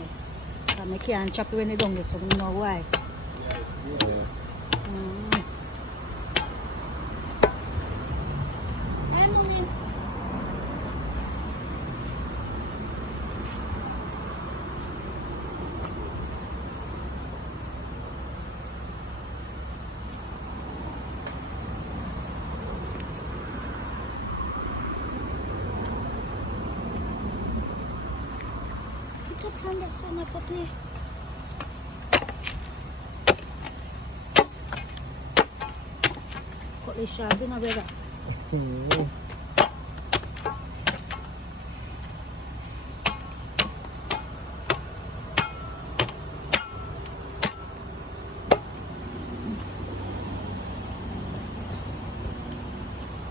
นี่ทำให้เขียนจับไว้ในดงเดี๋ยวส่งน้องไว้Handa sana papi. Kok le sabi na bera.